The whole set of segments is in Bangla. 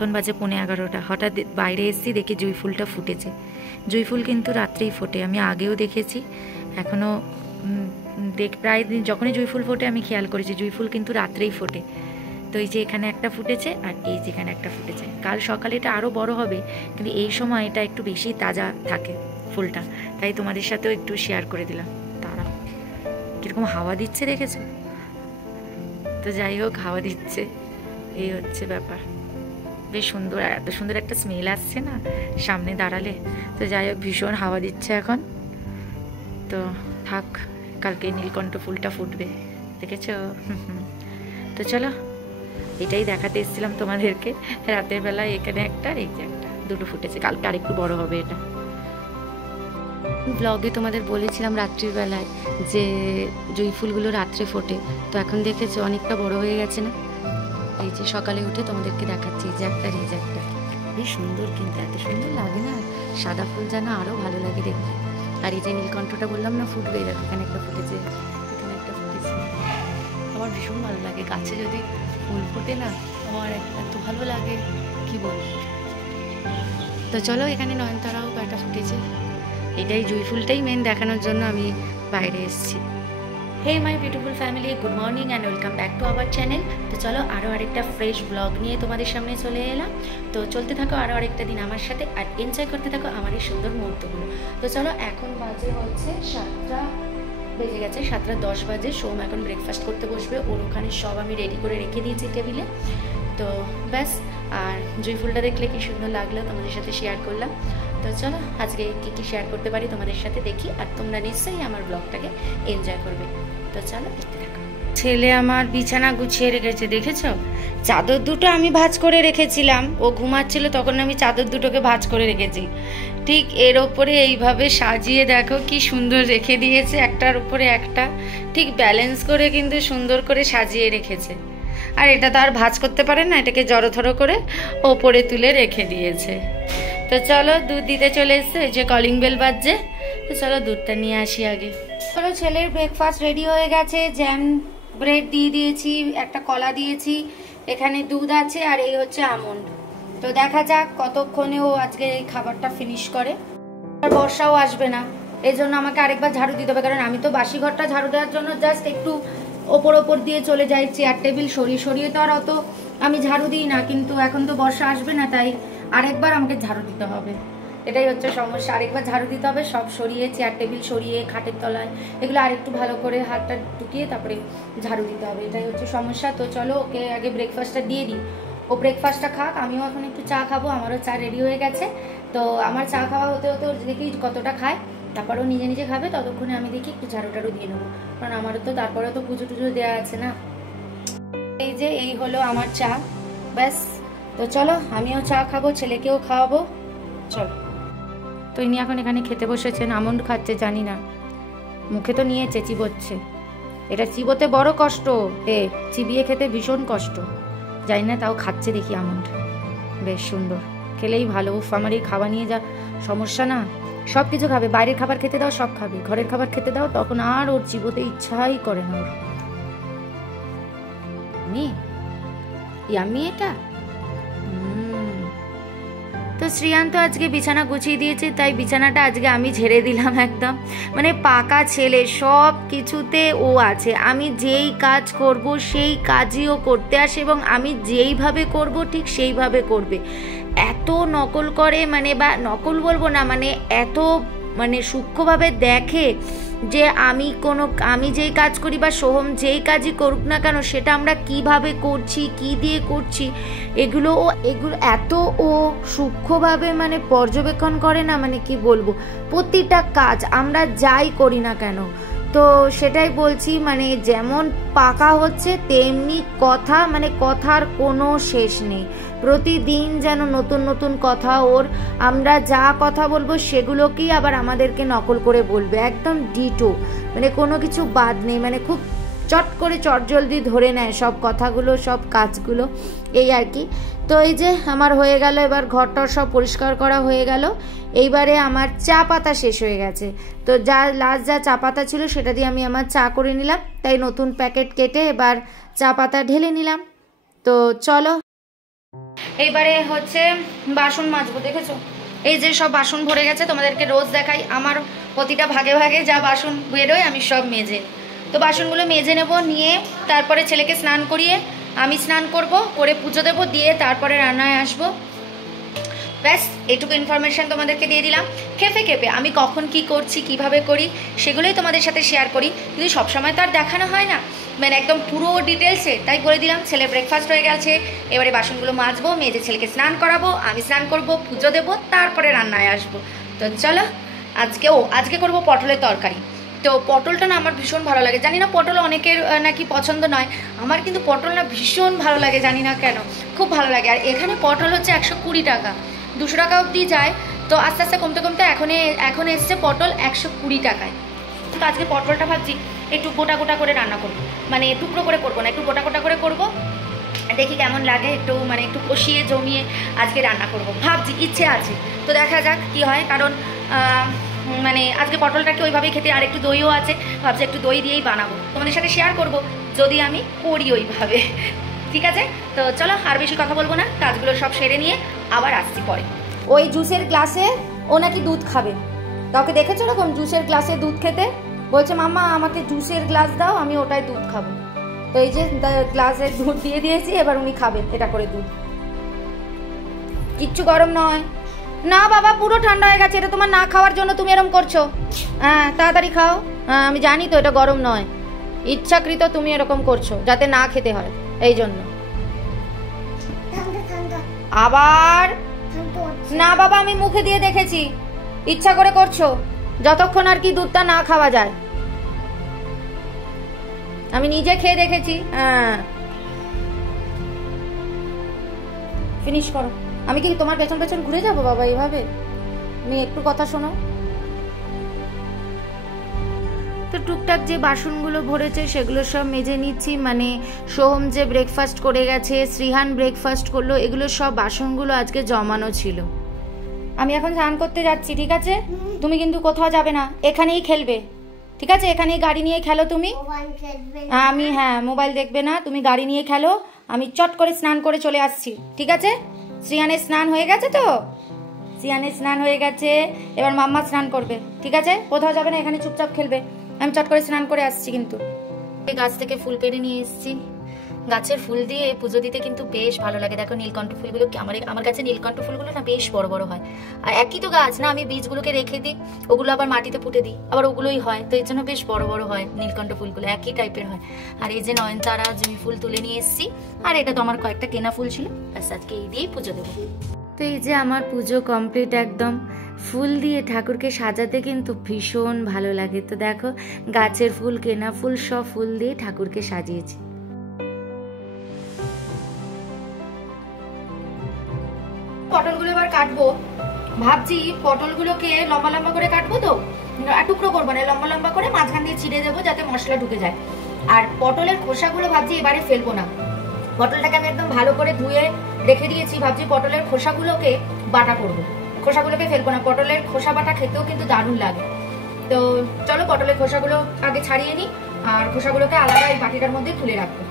এখন বাজে 11:15। হঠাৎ বাইরে এসেছি, দেখি জুঁই ফুলটা ফুটেছে। জুঁই ফুল কিন্তু রাত্রেই ফোটে, আমি আগেও দেখেছি, এখনও প্রায় দিন যখনই জুঁই ফুল ফোটে আমি খেয়াল করেছি জুঁই ফুল কিন্তু রাত্রেই ফোটে। তো এই যে এখানে একটা ফুটেছে আর এই যেখানে একটা ফুটেছে। কাল সকালে এটা আরও বড় হবে, কিন্তু এই সময় এটা একটু বেশি তাজা থাকে ফুলটা, তাই তোমাদের সাথেও একটু শেয়ার করে দিলাম। তারা কীরকম হাওয়া দিচ্ছে দেখেছো? তো যাই হোক, হাওয়া দিচ্ছে, এই হচ্ছে ব্যাপার। বেশ সুন্দর, এত সুন্দর একটা স্মেল আসছে না সামনে দাঁড়ালে। তো যাই হোক, ভীষণ হাওয়া দিচ্ছে এখন। তো থাক, কালকে নীলকণ্ঠ ফুলটা ফুটবে, দেখেছো? তো চলো, এটাই দেখাতে এসেছিলাম তোমাদেরকে। রাতের বেলায় এখানে একটা, এই যে একটা, দুটো ফুটেছে। কালকে আরেকটু বড় হবে এটা। ব্লগে তোমাদের বলেছিলাম রাত্রির বেলায় যে জুঁই ফুলগুলো রাত্রে ফোটে, তো এখন দেখেছো অনেকটা বড় হয়ে গেছে না? এই যে সকালে উঠে তোমাদেরকে দেখাচ্ছি, এই যে একটা, এই যে একটা। বেশ সুন্দর, কিন্তু এত সুন্দর লাগে না? সাদা ফুল যেন আরও ভালো লাগে দেখতে। আর এই যে নীলকণ্ঠটা বললাম না ফুটবে, দেখো এখানে একটা ফুটেছে, এখানে একটা ফুটেছে। আমার ভীষণ ভালো লাগে গাছে যদি ফুল ফোটে না, আমার এত ভালো লাগে কি বলবো। তো চলো, এখানে নয়নতারাও কয়টা ফুটেছে। এটাই জুঁই ফুলটাই মেন দেখানোর জন্য আমি বাইরে এসেছি। Hey my beautiful family, good morning and welcome back to our channel. তো চলো, আরও আরেকটা ফ্রেশ ব্লগ নিয়ে তোমাদের সামনে চলে এলাম। তো চলতে থাকো আরও আরেকটা দিন আমার সাথে, আর এনজয় করতে থাকো আমার এই সুন্দর মুহূর্তগুলো। তো চলো, এখন বাজে হচ্ছে 7টা বেজে গেছে, 7:10 বাজে। সোম এখন ব্রেকফাস্ট করতে বসবে, ওর ওখানে সব আমি রেডি করে রেখে দিয়েছি টেবিলে। তো ব্যাস, আর জুঁই ফুলটা দেখলে কি সুন্দর লাগলো তোমাদের সাথে শেয়ার করলাম। তো চলো, আজকে কী কী শেয়ার করতে পারি তোমাদের সাথে দেখি, আর তোমরা নিশ্চয়ই আমার ব্লগটাকে এনজয় করবে। তো চলো, দেখতে থাকো। ছেলে আমার বিছানা গুছিয়ে রেখেছে, দেখেছো? চাদর দুটো আমি ভাঁজ করে রেখেছিলাম, ও ঘুমাচ্ছিল তখন আমি চাদর দুটোকে ভাঁজ করে রেখেছি। ঠিক এর ওপরে এইভাবে সাজিয়ে দেখো কি সুন্দর রেখে দিয়েছে, একটার উপরে একটা, ঠিক ব্যালেন্স করে কিন্তু সুন্দর করে সাজিয়ে রেখেছে। আর এটা তো আর ভাঁজ করতে পারে না, এটাকে জড়োথড়ো করে ওপরে তুলে রেখে দিয়েছে। তো চলো, দুধ দিতে চলে এসছে, এই যে কলিং বেল বাজছে। তো চলো, দুধটা নিয়ে আসি আগে। চলো, ছেলের ব্রেকফাস্ট রেডি হয়ে গেছে। জ্যাম ব্রেড দিয়ে দিয়েছি, একটা কলা দিয়েছি, এখানে দুধ আছে, আর এই হচ্ছে আমন্ড। তো দেখা যাক কতক্ষণে ও আজকে এই খাবারটা ফিনিশ করে। আর বর্ষাও আসবে না, এই জন্য আমাকে আরেকবার ঝাড়ু দিতে হবে, কারণ আমি তো বাসি ঘরটা ঝাড়ু দেওয়ার জন্য জাস্ট একটু ওপর দিয়ে চলে যাই, চেয়ার টেবিল সরিয়ে তো আর অত আমি ঝাড়ু দিই না। কিন্তু এখন তো বর্ষা আসবে না, তাই আরেকবার আমাকে ঝাড়ু দিতে হবে। এটাই হচ্ছে সমস্যা, আরেকবার ঝাড়ু দিতে হবে, সব সরিয়ে, চেয়ার টেবিল সরিয়ে, খাটের তলায় এগুলো আরেকটু ভালো করে হাতটা ঢুকিয়ে তারপরে ঝাড়ু দিতে হবে, এটাই হচ্ছে সমস্যা। তো চলো, ওকে আগে ব্রেকফাস্টটা দিয়ে দিই, ও ব্রেকফাস্টটা খাক, আমিও এখন একটু চা খাবো। আমারও চা রেডি হয়ে গেছে। তো আমার চা খাওয়া হতে হতে দেখি কতটা খায়, তারপরেও নিজে নিজে খাবে, ততক্ষণে আমি দেখি একটু ঝাড়ু টাড়ু দিয়ে নেবো, কারণ আমারও তো তারপরেও তো পুজো টুজো দেওয়া আছে না। এই যে এই হলো আমার চা, ব্যাস। তো চলো, আমিও চা খাবো, ছেলেকেও খাওয়াবো, চলো। তো ইনি এখন এখানে খেতে বসেছেন, আমন্ড খাচ্ছে, জানি না, মুখে তো নিয়েছে, চিবোচ্ছে। এটা চিবোতে বড় কষ্ট, চিবিয়ে খেতে ভীষণ কষ্ট, জানি না, তাও খাচ্ছে দেখি আমন্ড। বেশ সুন্দর, খেলেই ভালো। আমার এই খাওয়া নিয়ে যা সমস্যা না, সব কিছু খাবে, বাইরের খাবার খেতে দাও সব খাবে, ঘরের খাবার খেতে দাও তখন আর ওর চিবোতে ইচ্ছাই করে না ওর। ইয়াম্মি এটা। তো শ্রিয়ান্ত আজকে বিছানা গুছিয়ে দিয়েছে, তাই বিছানাটা আজকে আমি ঝেড়ে দিলাম একদম। মানে পাকা ছেলে, সব কিছুতে ও আছে, আমি যেই কাজ করব সেই কাজই ও করতে আসে, এবং আমি যেইভাবে করব ঠিক সেইভাবে করবে। এত নকল করে, মানে বা নকল বলবো না, মানে এত মানে সূক্ষ্মভাবে দেখে যে আমি যেই কাজ করি বা সোহম যেই কাজই করুক না কেন, সেটা আমরা কিভাবে করছি, কি দিয়ে করছি, এগুলো এত ও সূক্ষ্মভাবে মানে পর্যবেক্ষণ করে না, মানে কি বলবো, প্রতিটা কাজ আমরা যাই করি না কেন। তো সেটাই বলছি, মানে যেমন পাকা হচ্ছে তেমনি কথা, মানে কথার কোনো শেষ নেই। প্রতিদিন যেন নতুন নতুন কথা ওর, আমরা যা কথা বলবো সেগুলোকেই আবার আমাদেরকে নকল করে বলবে, একদম ডিটো, মানে কোনো কিছু বাদ নেই, মানে খুব চট করে চটজলদি ধরে নেয় সব কথাগুলো, সব কাজগুলো, এই আর কি। তো এই যে আমার হয়ে গেল, এবার ঘরটা সব পরিষ্কার করা হয়ে গেল। এইবারে আমার চা পাতা শেষ হয়ে গেছে, তো লাস্ট যা চা পাতা ছিল সেটা দিয়ে আমি আমার চা করে নিলাম, তাই নতুন প্যাকেট কেটে এবার চা পাতা ঢেলে নিলাম। তো চলো। এইবারে হচ্ছে বাসন মাজবো, দেখেছো এই যে সব বাসন ভরে গেছে, তোমাদেরকে রোজ দেখাই আমার প্রতিটা ভাগে ভাগে যা বাসন বেরোয় আমি সব মেজে, তো বাসনগুলো মেজে নেব, নিয়ে তারপরে ছেলেকে স্নান করিয়ে আমি স্নান করব, করে পুজো দেবো, দিয়ে তারপরে রান্নায় আসবো। ব্যাস এটুকু ইনফরমেশান তোমাদেরকে দিয়ে দিলাম। খেপে খেপে আমি কখন কি করছি, কিভাবে করি সেগুলোই তোমাদের সাথে শেয়ার করি, কিন্তু সবসময় তো আর দেখানো হয় না, মানে একদম পুরো ডিটেলসে, তাই বলে দিলাম। ছেলে ব্রেকফাস্ট হয়ে গেছে, এবারে বাসনগুলো মাজবো, মেজে ছেলেকে স্নান করাবো, আমি স্নান করব, পুজো দেবো, তারপরে রান্নায় আসবো। তো চলো আজকে করব পটলের তরকারি। তো পটলটা না আমার ভীষণ ভালো লাগে, জানি না পটল অনেকের নাকি পছন্দ নয়, আমার কিন্তু পটল না ভীষণ ভালো লাগে, জানি না কেন, খুব ভালো লাগে। আর এখানে পটল হচ্ছে 120 টাকা, 200 টাকা অবধি যায়, তো আস্তে আস্তে কমতে কমতে এখন এসছে পটল 120 টাকায়। তো আজকে পটলটা ভাবছি একটু গোটা গোটা করে রান্না করবো, মানে টুকরো করে করবো না, একটু গোটা গোটা করে করবো, দেখি কেমন লাগে, একটু মানে একটু কষিয়ে জমিয়ে আজকে রান্না করব ভাবছি, ইচ্ছে আছে, তো দেখা যাক কি হয়। কারণ মানে আজকে পটলটাকে ওইভাবেই খেতে, আর একটু দইও আছে, ভাবছি একটু দই দিয়েই বানাবো, তোমাদের সাথে শেয়ার করব যদি আমি করি ওইভাবে। ঠিক আছে, তো চলো আর বেশি কথা বলবো না, কাজগুলো সব সেরে নিয়ে আবার আসছি পরে। ওই জুসের গ্লাসে ও নাকি দুধ খাবে, কাউকে দেখেছো এরকম জুসের গ্লাসে দুধ খেতে? বলছে মাম্মা আমাকে জুসের গ্লাস দাও, আমি ওটাই দুধ খাবো। তো এই যে গ্লাসে দুধ দিয়ে দিয়েছি, এবার উনি খাবেন এটা করে দুধ। কিচ্ছু গরম নয় না বাবা, পুরো ঠান্ডা হয়ে গেছে, এটা তোমার না খাওয়ার জন্য তুমি এরকম করছো। হ্যাঁ তাড়াতাড়ি খাও, হ্যাঁ আমি জানি তো এটা গরম নয়, ইচ্ছাকৃত তুমি এরকম করছো যাতে না খেতে হয়, এই জন্য। আবার না বাবা, আমি মুখে দিয়ে দেখেছি, ইচ্ছা করে করছো, যতক্ষণ আর কি দুধটা না খাওয়া যায়, আমি নিজে খেয়ে দেখেছি। হ্যাঁ ফিনিশ করো, আমি কি তোমার পেছন পেছন ঘুরে যাবো বাবা এইভাবে? তুমি একটু কথা শোনো। তো টুকটাক যে বাসনগুলো ভরেছে সেগুলো সব মেজে নিচ্ছি, মানে সোহম যে ব্রেকফাস্ট করে গেছে, শ্রীহান ব্রেকফাস্ট করলো, এগুলো সব বাসনগুলো আজকে জমানো ছিল। আমি এখন স্নান করতে যাচ্ছি, ঠিক আছে? তুমি কিন্তু কোথাও যাবে না, এখানেই খেলবে, ঠিক আছে? এখানেই গাড়ি নিয়ে খেলো তুমি। আমি হ্যাঁ মোবাইল দেখবে না, তুমি গাড়ি নিয়ে খেলো, আমি চট করে স্নান করে চলে আসছি, ঠিক আছে? শ্রীহানের স্নান হয়ে গেছে তো, শ্রীহানের স্নান হয়ে গেছে, এবার মাম্মা স্নান করবে, ঠিক আছে? কোথাও যাবে না, এখানে চুপচাপ খেলবে, আমি চট করে স্নান করে আসছি। কিন্তু এই গাছ থেকে ফুল পেড়ে নিয়ে এসেছি, গাছের ফুল দিয়ে পুজো দিতে কিন্তু বেশ ভালো লাগে। দেখো নীলকণ্ঠ ফুলগুলো, আমার কাছে নীলকণ্ঠ ফুলগুলো না বেশ বড় বড় হয়, আর একই তো গাছ না, আমি বীজগুলোকে রেখে দিই, ওগুলো আবার মাটিতে পুঁতে দিই, আবার ওগুলোই হয়, তো এর জন্য বেশ বড় বড় হয় নীলকণ্ঠ ফুলগুলো, একই টাইপের হয়। আর এই যে নয়নতারা জুঁই ফুল তুলে নিয়ে এসেছি, আর এটা তো আমার কয়েকটা কেনা ফুল ছিল, ব্যাস আজকে এই দিয়েই পুজো দেবো। তো এই যে আমার পুজো কমপ্লিট একদম, ফুল দিয়ে ঠাকুরকে সাজাতে কিন্তু ভীষণ ভালো লাগে। তো দেখো গাছের ফুল, কেনা ফুল, সব ফুল দিয়ে ঠাকুরকে সাজিয়েছি। পটলগুলো এবার কাটবো, ভাবছি পটলগুলোকে লম্বা লম্বা করে কাটবো, তো টুকরো করবো না, লম্বা লম্বা করে মাঝখান দিয়ে চিড়ে দেবো যাতে মশলা ঢুকে যায়। আর পটলের খোসাগুলো ভাবছি এবারে ফেলবো না, পটলটাকে আমি একদম ভালো করে ধুয়ে রেখে দিয়েছি, ভাবছি পটলের খোসাগুলোকে বাটা করবো, খোসাগুলোকে ফেলবো না, পটলের খোসা বাটা খেতেও কিন্তু দারুণ লাগে। তো চলো পটলের খোসাগুলো আগে ছাড়িয়ে নিই, আর খোসাগুলোকে আলাদা এই বাটিটার মধ্যে তুলে রাখবো।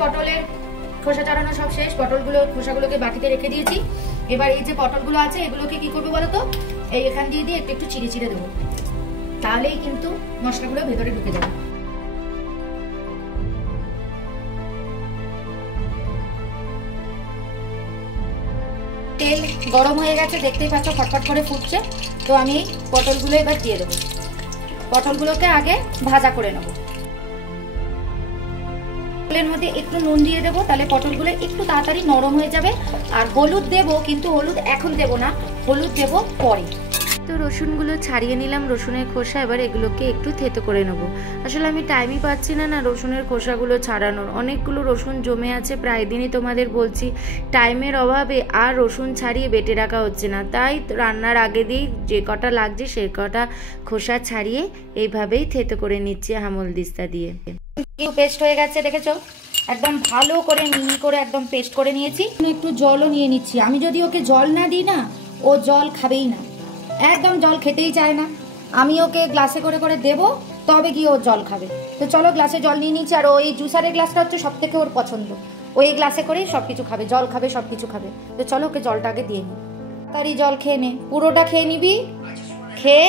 পটলের খোসা ছাড়ানো সব শেষ, খোসাগুলোকে বাটিতে রেখে দিয়েছি। এবার এই যে পটলগুলো আছে এগুলোকে কি করবো বলো তো, এই এখান দিয়ে দিয়ে একটু একটু চিড়ে চিড়ে দেবো, তাহলেই কিন্তু মশলাগুলো ভেতরে ঢুকে যাবে। তেল গরম হয়ে গেছে, দেখতেই পাচ্ছ ফটফট করে ফুটছে, তো আমি পটলগুলো এবার দিয়ে দেবো, পটলগুলোকে আগে ভাজা করে নেবো। পটলের মধ্যে একটু নুন দিয়ে দেবো, তাহলে পটলগুলো একটু তাড়াতাড়ি নরম হয়ে যাবে। আর হলুদ দেবো, কিন্তু হলুদ এখন দেবো না, হলুদ দেবো পরে। তো রসুনগুলো ছাড়িয়ে নিলাম, রসুনের খোসা, এবার এগুলোকে একটু থেতো করে নেবো। আসলে আমি টাইমই পাচ্ছি না রসুনের খোসাগুলো ছাড়ানোর, অনেকগুলো রসুন জমে আছে, প্রায় দিনই তোমাদের বলছি টাইমের অভাবে আর রসুন ছাড়িয়ে বেটে রাখা হচ্ছে না, তাই রান্নার আগে দিয়েই যে কটা লাগছে সে কটা খোসা ছাড়িয়ে এইভাবেই থেতো করে নিচ্ছি হামল দিস্তা দিয়ে। পেস্ট হয়ে গেছে দেখেছো, একদম ভালো করে মিহি করে একদম পেস্ট করে নিয়েছি। একটু জলও নিয়ে নিচ্ছি। আমি যদি ওকে জল না দিই না, ও জল খাবেই না, একদম জল খেতেই চায় না। আমি ওকে গ্লাসে করে করে দেবো, তবে গিয়ে ও জল খাবে। তো চলো গ্লাসে জল নিয়ে নিচ্ছি। আর ওই জুসারের গ্লাসটা হচ্ছে সব থেকে ওর পছন্দ, ওই গ্লাসে করেই সব কিছু খাবে, জল খাবে, সব কিছু খাবে। তো চলো ওকে জলটা আগে দিয়ে নিই। তাড়াতাড়ি জল খেয়ে নে, পুরোটা খেয়ে নিবি, খেয়ে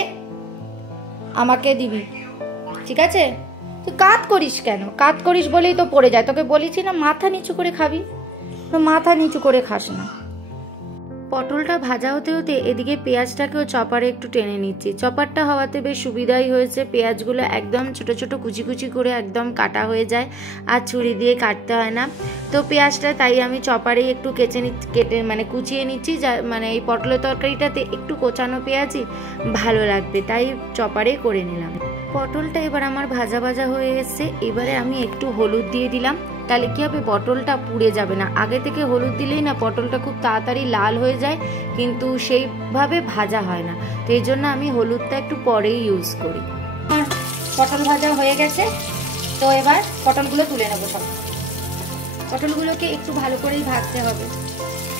আমাকে দিবি, ঠিক আছে? তুই কাত করিস কেন? কাত করিস বলেই তো পড়ে যায়। তোকে বলেছি না মাথা নিচু করে খাবি, তো মাথা নিচু করে খাস না। পটলটা ভাজা হতে হতে এদিকে পেঁয়াজটাকেও চপারে একটু টেনে নিচ্ছি। চপারটা হওয়াতে বেশ সুবিধাই হয়েছে, পেঁয়াজগুলো একদম ছোট ছোট কুচি কুচি করে একদম কাটা হয়ে যায়, আর ছুরি দিয়ে কাটতে হয় না। তো পেঁয়াজটা তাই আমি চপারেই একটু কেটে মানে কুচিয়ে নিচ্ছি, যা মানে এই পটলের তরকারিটাতে একটু কোচানো পেঁয়াজই ভালো লাগবে, তাই চপারেই করে নিলাম। পটলটা এবার আমার ভাজা ভাজা হয়ে এসছে। এবারে আমি একটু হলুদ দিয়ে দিলাম, তাহলে কি হবে, পটলটা পুড়ে যাবে না। আগে থেকে হলুদ দিলেই না পটলটা খুব তাড়াতাড়ি লাল হয়ে যায়, কিন্তু সেইভাবে ভাজা হয় না। তো এই জন্য আমি হলুদটা একটু পরেই ইউজ করি। আমার পটল ভাজা হয়ে গেছে, তো এবার পটলগুলো তুলে নেবো। সব পটলগুলোকে একটু ভালো করেই ভাজতে হবে,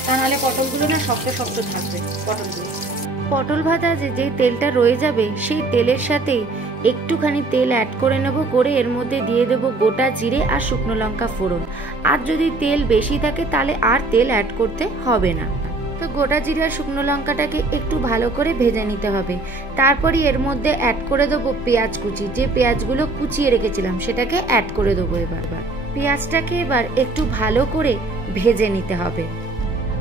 তা নাহলে পটলগুলো না শক্ত শক্ত থাকবে। পটল ভাজা যেই তেলটা রয়ে যাবে, সেই তেলের সাথেই একটুখানি তেল অ্যাড করে নেব, করে এর মধ্যে দিয়ে দেব গোটা জিরে আর শুকনো লঙ্কা ফোড়ন। আর যদি তেল বেশি থাকে তাহলে আর তেল অ্যাড করতে হবে না। তো গোটা জিরে আর শুকনো লঙ্কাটাকে একটু ভালো করে ভেজে নিতে হবে। তারপরে এর মধ্যে অ্যাড করে দেবো পেঁয়াজ কুচি, যে পেঁয়াজগুলো কুচিয়ে রেখেছিলাম সেটাকে অ্যাড করে দেবো। এবার পেঁয়াজটাকে এবার একটু ভালো করে ভেজে নিতে হবে।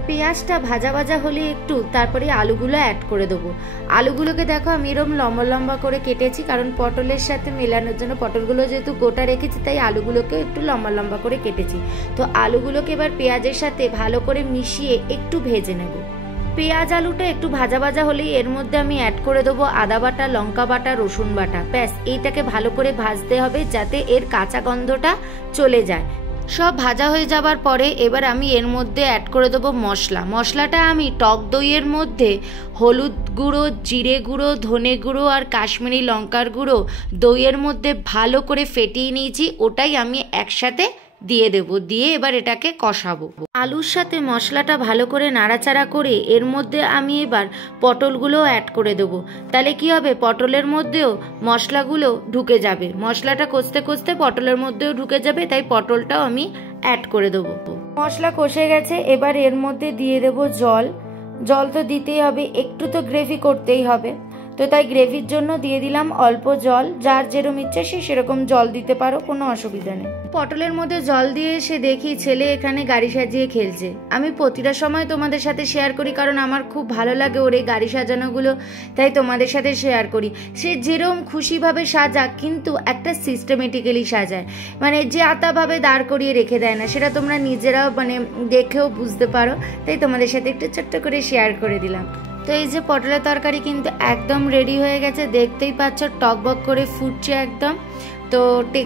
পেঁয়াজটা ভাজা ভাজা হলে একটু তারপরে আলুগুলো অ্যাড করে দেবো। আলুগুলোকে দেখো আমি এরকম লম্বা লম্বা করে কেটেছি, কারণ পটলের সাথে মেলানোর জন্য। পটলগুলো যেহেতু গোটা রেখেছি তাই আলুগুলোকে একটু লম্বা লম্বা করে কেটেছি। তো আলুগুলোকে এবার পেঁয়াজের সাথে ভালো করে মিশিয়ে একটু ভেজে নেব। পেঁয়াজ আলুটা একটু ভাজা ভাজা হলেই এর মধ্যে আমি অ্যাড করে দেবো আদা বাটা, লঙ্কা বাটা, রসুন বাটা। ব্যাস, এইটাকে ভালো করে ভাজতে হবে যাতে এর কাঁচা গন্ধটা চলে যায়। সব ভাজা হয়ে যাবার পরে এবার আমি এর মধ্যে অ্যাড করে দেবো মশলা। মশলাটা আমি টক দইয়ের মধ্যে হলুদ গুঁড়ো, জিরে গুঁড়ো, ধনে গুঁড়ো আর কাশ্মীরি লঙ্কার গুঁড়ো দইয়ের মধ্যে ভালো করে ফেটিয়ে নিয়েছি, ওটাই আমি একসাথে দিয়ে দেব। দিয়ে এবার এটাকে কষাবো। আলুর সাথে মশলাটা ভালো করে নাড়াচাড়া করে এর মধ্যে আমি এবার পটলগুলো অ্যাড করে দেবো। তাহলে কি হবে, পটলের মধ্যেও মশলাগুলো ঢুকে যাবে। মশলাটা কষতে কষতে পটলের মধ্যেও ঢুকে যাবে, তাই পটলটাও আমি অ্যাড করে দেবো। মশলা কষে গেছে, এবার এর মধ্যে দিয়ে দেবো জল। জল তো দিতেই হবে, একটু তো গ্রেভি করতেই হবে, তো তাই গ্রেভির জন্য দিয়ে দিলাম অল্প জল। যার যেরকম ইচ্ছে সে সেরকম জল দিতে পারো, কোনো অসুবিধা নেই। পটলের মধ্যে জল দিয়ে এসে দেখি ছেলে এখানে গাড়ি সাজিয়ে খেলছে। আমি প্রতিটা সময় তোমাদের সাথে শেয়ার করি, কারণ আমার খুব ভালো লাগে ওর এই গাড়ি সাজানোগুলো, তাই তোমাদের সাথে শেয়ার করি। সে যেরকম খুশিভাবে সাজাক, কিন্তু একটা সিস্টেমেটিক্যালি সাজায়, মানে যে আতাভাবে দাঁড় করিয়ে রেখে দেয় না। সেটা তোমরা নিজেরাও মানে দেখেও বুঝতে পারো, তাই তোমাদের সাথে একটু ছোট্ট করে শেয়ার করে দিলাম। তো এই যে পটলের তরকারি কিন্তু একদম রেডি হয়ে গেছে, দেখতেই পাচ্ছ টকবক করে ফুটছে একদম। তো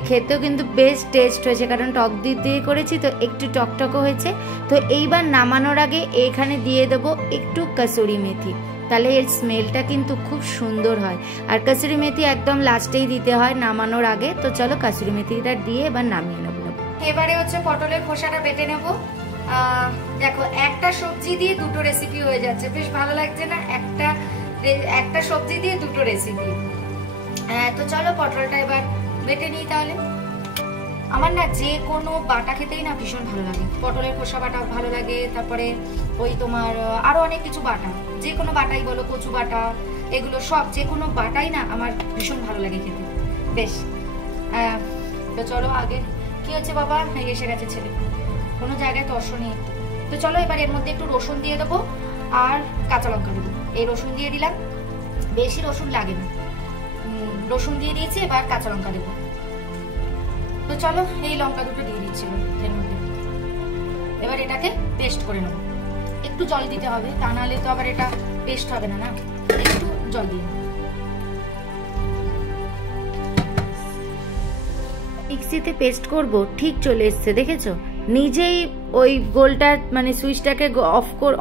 খেতেও কিন্তু বেশ টেস্ট হয়েছে, কারণ টক দিয়ে করেছি তো একটু টকটকও হয়েছে। তো এইবার নামানোর আগে এখানে দিয়ে দেবো একটু কসুরি মেথি, তাহলে এর স্মেলটা কিন্তু খুব সুন্দর হয়। আর কসুরি মেথি একদম লাস্টেই দিতে হয়, নামানোর আগে। তো চলো কসুরি মেথিটা দিয়ে এবার নামিয়ে নেবো। এবারে হচ্ছে পটলের খোসাটা বেটে নেবো। দেখো একটা সবজি দিয়ে দুটো রেসিপি হয়ে যাচ্ছে, বেশ ভালো লাগছে না? একটা সবজি দিয়ে দুটো রেসিপি। তো চলো পটলটা এবার বেটে নিই তাহলে। আমার না যে কোনো বাটা খেতেই না ভীষণ ভালো লাগে। পটলের খোসা বাটা ভালো লাগে, তারপরে ওই তোমার আরো অনেক কিছু বাটা, যে কোনো বাটাই বলো, কচু বাটা, এগুলো সব যে কোনো বাটাই না আমার ভীষণ ভালো লাগে খেতে। বেশ, তো চলো আগে কি হচ্ছে বাবা, এসে গেছে ছেলে, কোনো জায়গায় তর্স নেই। তো চলো এবার এর মধ্যে একটু রসুন দিয়ে দেবো আর কাঁচা লঙ্কা দেবো। এই রসুন দিয়ে দিলাম, বেশি রসুন লাগে না, রসুন দিয়ে দিয়েছি। এবার কাঁচা লঙ্কা দেবো। তো চলো এই লঙ্কা দুটো দিয়ে দিচ্ছি এর মধ্যে। এবার এটাকে পেস্ট করে নেবো। একটু জল দিতে হবে, তা নাহলে তো আবার এটা পেস্ট হবে না, একটু জল দিয়ে মিক্সিতে পেস্ট করব। ঠিক চলে এসছে, দেখেছো? নিজেই ওই গোলটা মানে সুইচটাকে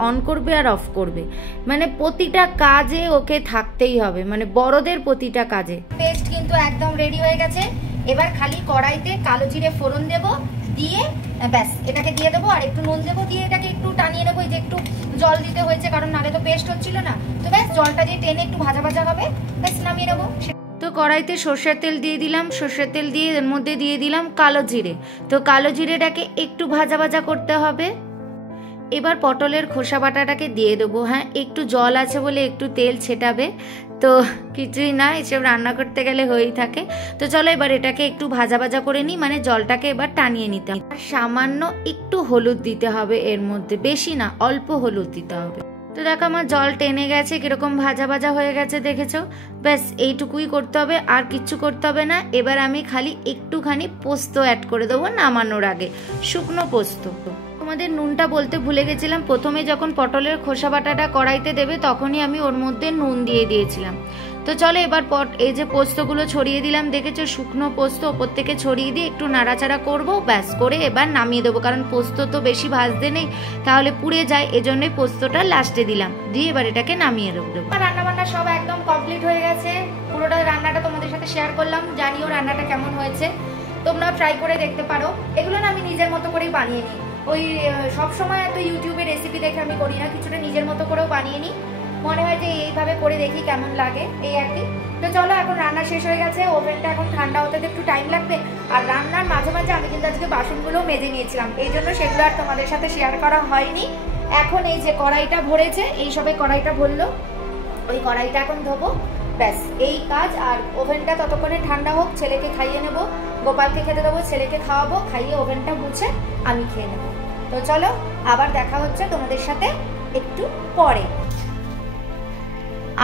অন করবে আর অফ করবে, মানে প্রতিটা কাজে ওকে থাকতেই হবে, মানে বড়দের প্রতিটা কাজে। পেস্ট কিন্তু একদম রেডি হয়ে গেছে। এবার খালি কড়াইতে কালো জিরে ফোড়ন দেব, দিয়ে ব্যাস এটাকে দিয়ে দেবো, আর একটু নুন দেবো, দিয়ে এটাকে একটু টানিয়ে নেবো। এই যে একটু জল দিতে হয়েছে কারণ নালে তো পেস্ট হচ্ছিল না, তো ব্যাস জলটা দিয়ে টেনে একটু ভাজা ভাজা হবে, ব্যাস নামিয়ে নেবো। তো কড়াইতে সর্ষের তেল দিয়ে দিলাম, সর্ষের তেল দিয়ে এর মধ্যে দিয়ে দিলাম কালো জিরে। তো কালো জিরেটাকে একটু ভাজা ভাজা করতে হবে। এবার পটলের খোসা বাটাটাকে দিয়ে দেবো। হ্যাঁ, একটু জল আছে বলে একটু তেল ছেটাবে, তো কিছুই না, এসব রান্না করতে গেলে হয়েই থাকে। তো চলো এবার এটাকে একটু ভাজা ভাজা করে নিই, মানে জলটাকে এবার টানিয়ে নিতে হবে। সামান্য একটু হলুদ দিতে হবে এর মধ্যে, বেশি না, অল্প হলুদ দিতে হবে। তো দেখো আমার জল টেনে গেছে, কিরকম ভাজা ভাজা হয়ে গেছে দেখেছো। ব্যাস এইটুকুই করতে হবে, আর কিচ্ছু করতে হবে না। এবার আমি খালি একটুখানি পোস্ত অ্যাড করে দেবো নামানোর আগে, শুকনো পোস্ত। তোমাদের নুনটা বলতে ভুলে গেছিলাম, প্রথমে যখন পটলের খোসা বাটাটা কড়াইতে দেবে তখনই আমি ওর মধ্যে নুন দিয়ে দিয়েছিলাম। তো চলো এবার এই যে পোস্তগুলো ছড়িয়ে দিলাম, দেখেছো শুকনো পোস্ত ওপর থেকে ছড়িয়ে দিয়ে একটু নাড়াচাড়া করবো, ব্যাস করে এবার নামিয়ে দেবো। কারণ পোস্ত তো বেশি ভাজতে নেই, তাহলে পুড়ে যায়, এজন্যই পোস্তটা লাস্টে দিলাম, দিয়ে এবার এটাকে নামিয়ে দেবো। রান্না বান্না সব একদম কমপ্লিট হয়ে গেছে, পুরোটা রান্নাটা তোমাদের সাথে শেয়ার করলাম। জানিও রান্নাটা কেমন হয়েছে, তোমরাও ট্রাই করে দেখতে পারো। এগুলো না আমি নিজের মতো করেই বানিয়ে নিই, ওই সবসময় এত ইউটিউবে রেসিপি দেখে আমি করি না, কিছুটা নিজের মতো করেও বানিয়ে নিই। মনে হয় যে এইভাবে করে দেখি কেমন লাগে, এই আর কি। তো চলো এখন রান্না শেষ হয়ে গেছে, ওভেনটা এখন ঠান্ডা হতে একটু টাইম লাগবে। আর রান্নার মাঝে মাঝে আমি কিন্তু আজকে বাসনগুলো মেজে নিয়েছিলাম, এই জন্য সেগুলো আর তোমাদের সাথে শেয়ার করা হয়নি। এখন এই যে কড়াইটা ভরেছে, এই সবে কড়াইটা ভরলো, ওই কড়াইটা এখন ধোবো, ব্যাস এই কাজ। আর ওভেনটা ততক্ষণে ঠান্ডা হোক, ছেলেকে খাইয়ে নেবো, গোপালকে খেতে দেবো, ছেলেকে খাওয়াবো, খাইয়ে ওভেনটা মুছে আমি খেয়ে নেবো। তো চলো আবার দেখা হচ্ছে তোমাদের সাথে একটু পরে।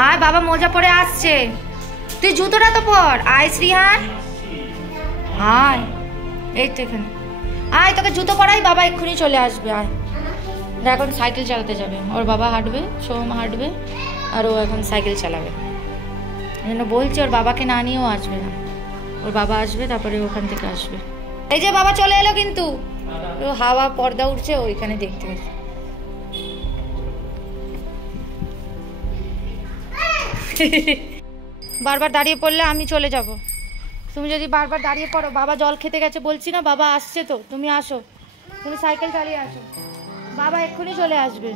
আয় বাবা মোজা পরে আসছে, তুই জুতোটা তো পর। আয় শ্রীহান, আয়, এই তো এখানে আয়, তোকে জুতো পরাই, বাবা এক্ষুনি চলে আসবে। আয়, এখন সাইকেল চালাতে যাবে, ওর বাবা হাঁটবে, সোম হাঁটবে, আর ও এখন সাইকেল চালাবে। এই জন্য বলছি ওর বাবাকে না নিয়েও আসবে না, ওর বাবা আসবে তারপরে ওখান থেকে আসবে। এই যে বাবা চলে এলো, কিন্তু হাওয়া পর্দা উঠছে ওইখানে দেখতে গেছে। বারবার দাঁড়িয়ে পড়লে আমি চলে যাব, তুমি যদি বারবার দাঁড়িয়ে পড়ো। বাবা জল খেতে গেছে বলছি না, বাবা আসছে, তো তুমি আসো, তুমি সাইকেল চালিয়ে আসো, বাবা এক্ষুনি চলে আসবে,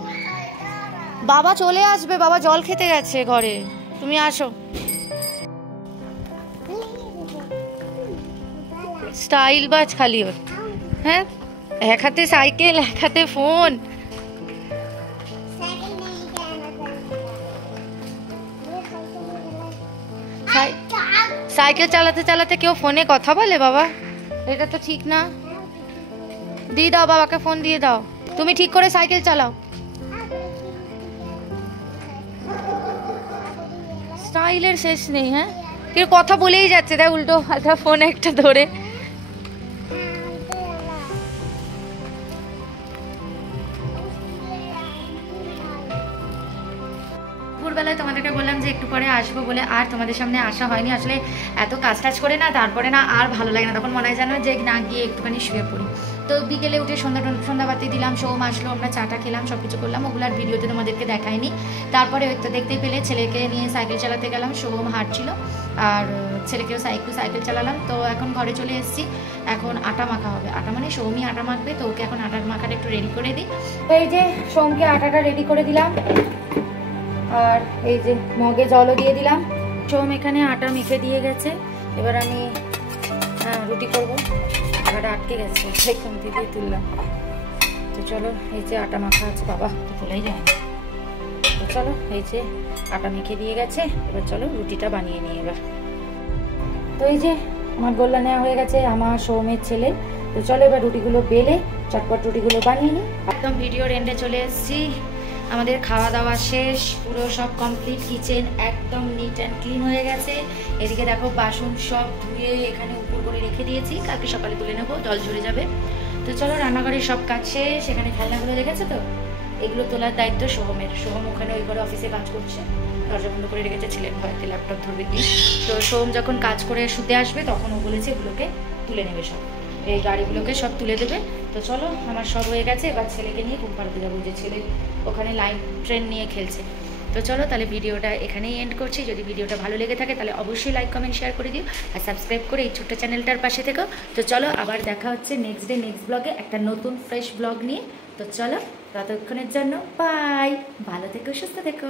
বাবা চলে আসবে, বাবা জল খেতে গেছে ঘরে, তুমি আসো। স্টাইল বাজ খালি ওর, হ্যাঁ, এক হাতে সাইকেল এক হাতে ফোন। সাইকেল চালাতে চালাতে কেউ ফোনে কথা বলে বাবা, এটা তো ঠিক না। দিয়ে দাও বাবাকে ফোন দিয়ে দাও, তুমি ঠিক করে সাইকেল চালাও। স্টাইলের শেষ নেই, হ্যাঁ, কেউ কথা বলেই যাচ্ছে, তাই উল্টো পাল্টা ফোন একটা ধরে। দুপুরবেলায় তোমাদেরকে বললাম যে একটু পরে আসবো বলে, আর তোমাদের সামনে আসা হয়নি। আসলে এত কাজ টাজ করে না, তারপরে না আর ভালো লাগে না, তখন মনে হয় জানো যে না গিয়ে একটুখানি শুয়ে পড়ি। তো বিকেলে উঠে সন্ধ্যাবাতি দিলাম, সোম আসলো, আমরা চাটা খেলাম, সব কিছু করলাম, ওগুলো আর ভিডিওতে তোমাদেরকে দেখায়নি। তারপরে ওই তো দেখতেই পেলে ছেলেকে নিয়ে সাইকেল চালাতে গেলাম, সোম হাঁটছিল, আর ছেলেকেও সাইকেল চালালাম। তো এখন ঘরে চলে এসেছি, এখন আটা মাখা হবে। আটা মানে সৌমি আটা মাখবে, তো ওকে এখন আটার মাখাটা একটু রেডি করে দিই। তো এই যে সোমকে আটাটা রেডি করে দিলাম, আর এই যে মগে জলও দিয়ে দিলাম। সোম এখানে আটা মেখে দিয়ে গেছে, এবার আমি রুটি করবো, আটাটা আটকে গেছে, একদম দিয়ে তুললাম। তো চলো এই যে আটা মাখা আছে, বাবা তো তোলাই যায়। তো চলো এই যে আটা মেখে দিয়ে গেছে, এবার চলো রুটিটা বানিয়ে নিই এবার। তো এই যে আমার গোল্লা নেওয়া হয়ে গেছে, আমার সৌমের ছেলে। তো চলো এবার রুটিগুলো বেলে চটপট রুটিগুলো বানিয়ে নিই। একদম ভিডিওর এন্ডে চলে এসেছি, আমাদের খাওয়া দাওয়া শেষ, পুরো সব কমপ্লিট, কিচেন একদম নিট অ্যান্ড ক্লিন হয়ে গেছে। এদিকে দেখো বাসন সব ধুয়ে এখানে উপর করে রেখে দিয়েছি, কালকে সকালে তুলে নেবো, জল ঝরে যাবে। তো চলো রান্নাঘরের সব কাজ শেষ, সেখানে খেলনাগুলো দেখেছো তো, এগুলো তোলার দায়িত্ব সোহমের। সোহম ওখানে ওই ঘরে অফিসে কাজ করছে, দরজা বন্ধ করে রেখেছে, ছেলের ভয়তে ল্যাপটপ ধরবে কি। তো সোহম যখন কাজ করে শুতে আসবে তখন ও বলেছে এগুলোকে তুলে নেবে, সব এই গাড়িগুলোকে সব তুলে দেবে। তো চলো আমার সব হয়ে গেছে, এবার ছেলেকে নিয়ে ঘুম পাড়াতে যাবো, যে ছেলে ওখানে লাইন ট্রেন নিয়ে খেলছে। তো চলো তাহলে ভিডিওটা এখানেই এন্ড করছি। যদি ভিডিওটা ভালো লেগে থাকে তাহলে অবশ্যই লাইক কমেন্ট শেয়ার করে দিও, আর সাবস্ক্রাইব করে এই ছোট্ট চ্যানেলটার পাশে থেকো। তো চলো আবার দেখা হচ্ছে নেক্সট ডে নেক্সট ব্লগে একটা নতুন ফ্রেশ ব্লগ নিয়ে। তো চলো ততক্ষণের জন্য বাই, ভালো থেকো, সুস্থ থেকো।